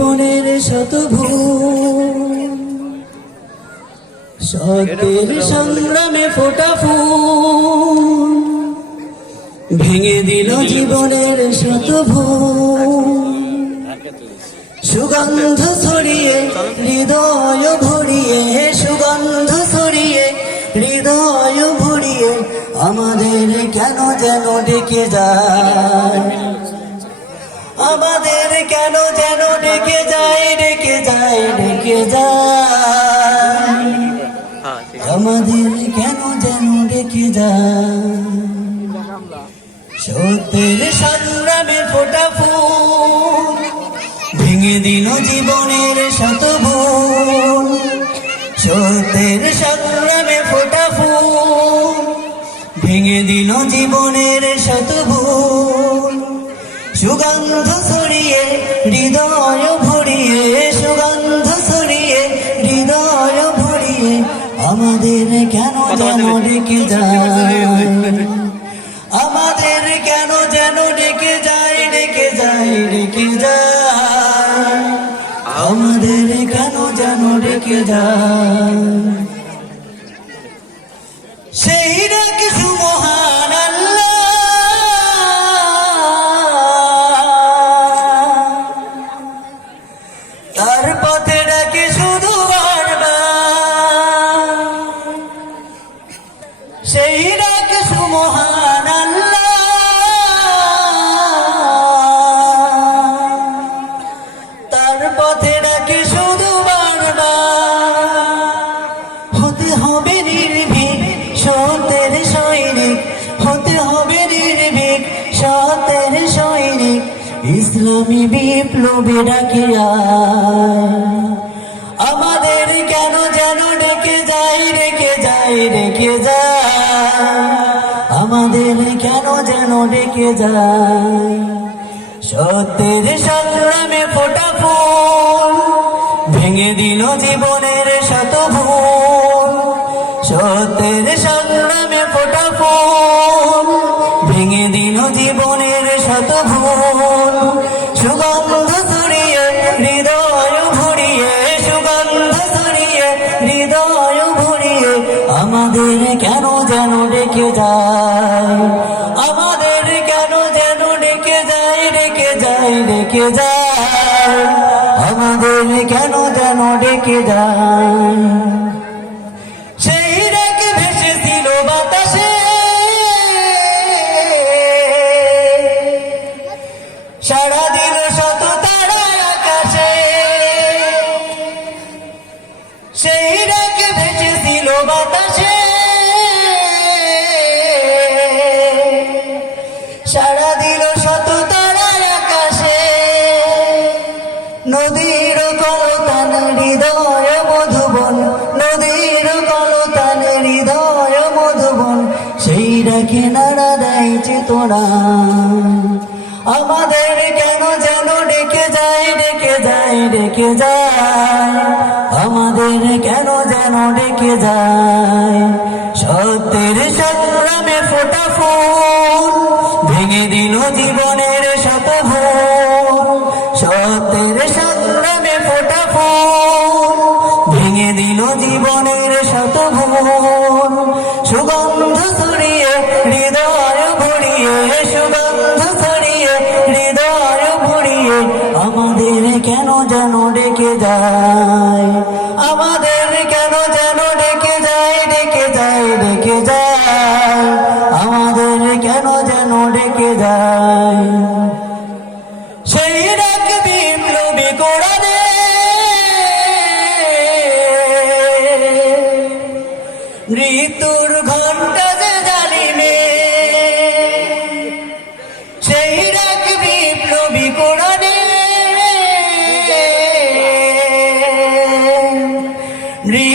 জীবনের শত ভুল, সত্যের সংগ্রামে ফোটা ফুল ভেঙে দিল জীবনের শত ভুল। সুগন্ধ ছড়িয়ে হৃদয় ভরিয়ে, সুগন্ধ ছড়িয়ে হৃদয় ভরিয়ে আমাদের কেন যেন ডেকে যায়, আমাদের কেন যেন ডেকে যায়, ডেকে যায়, ডেকে যায়, আমাদের কেন যেন ডেকে যায়। সত্যের সংগ্রামে ফোটা ফুল ভেঙে দিল জীবনের শত ভুল। সত্যের সংগ্রামে ফোটা ফুল ভেঙে দিল জীবনের শত ভুল। সুগন্ধ ছড়িয়ে হৃদয় ভরিয়ে, সুগন্ধ ছড়িয়ে হৃদয় ভরিয়ে আমাদের কেন যেন ডেকে যায়, আমাদের কেন যেন ডেকে যায়, ডেকে যায়, ডেকে যায়, আমাদের কেন যেন ডেকে যায়। সেই ডাক সুমহান আল্লাহ, তার পথে ডাকে শুধু বারবার। সেই ডাক সুমহান আল্লাহ, তার পথে ডাকে শুধু বারবার। হতে হবে নির্ভীক সত্যের সৈনিক, হতে হবে নির্ভীক সত্যের সৈনিক, ইসলামী বিপ্লবী ডাকে আয়। আমাদের কেন যেন ডেকে যায়, ডেকে যায়, ডেকে যায়, আমাদের কেন যেন ডেকে যায়। সত্যের সংগ্রামে ফোটা ফুল ভেঙে দিল জীবনের শত ভুল। সত্যের সংগ্রামে ফোটা ফুল ভেঙে দিল জীবনের শত ভুল। সুগন্ধ ছড়িয়ে হৃদয় ভরিয়ে, সুগন্ধ ছড়িয়ে হৃদয় ভরিয়ে আমাদের কেন যেন ডেকে যায়, আমাদের কেন যেন ডেকে যায়, ডেকে যায়, ডেকে যায়, আমাদের কেন যেন ডেকে যায়। সেই ডাকে ভেসেছিল বাতাসে, সাড়া দিল শত তারা আকাশে। সেই ডাকে ভেসেছিল বাতাসে, সাড়া দিল শত তারা আকাশে। নদীর কলতান হৃদয় মধুবন, নদীর কলতান হৃদয় মধুবন, সেই ডাকে নাড়া দেয় চেতনা। আমাদের কেন যেন ডেকে যায়, ডেকে যায়, ডেকে যায়, আমাদের কেন যেন ডেকে যায়। সত্যের সংগ্রামে ফোটা ফুল ভেঙে দিল জীবনের শত ভুল। সত্যের সংগ্রামে ফোটা ফুল ভেঙে দিল জীবনের শত ভুল। সুগন্ধ ছড়িয়ে হৃদয় ভরিয়ে, সুগন্ধ ছড়িয়ে হৃদয় ভরিয়ে আমাদের কেন যেন ডেকে যায়, আমাদের কেন যেন ডেকে যায়, ডেকে যায়, ডেকে যায়, আমাদের কেন যেন ডেকে যায়। সেই ডাক বিপ্লবী কোরআনে, মৃত্যুর ঘণ্টা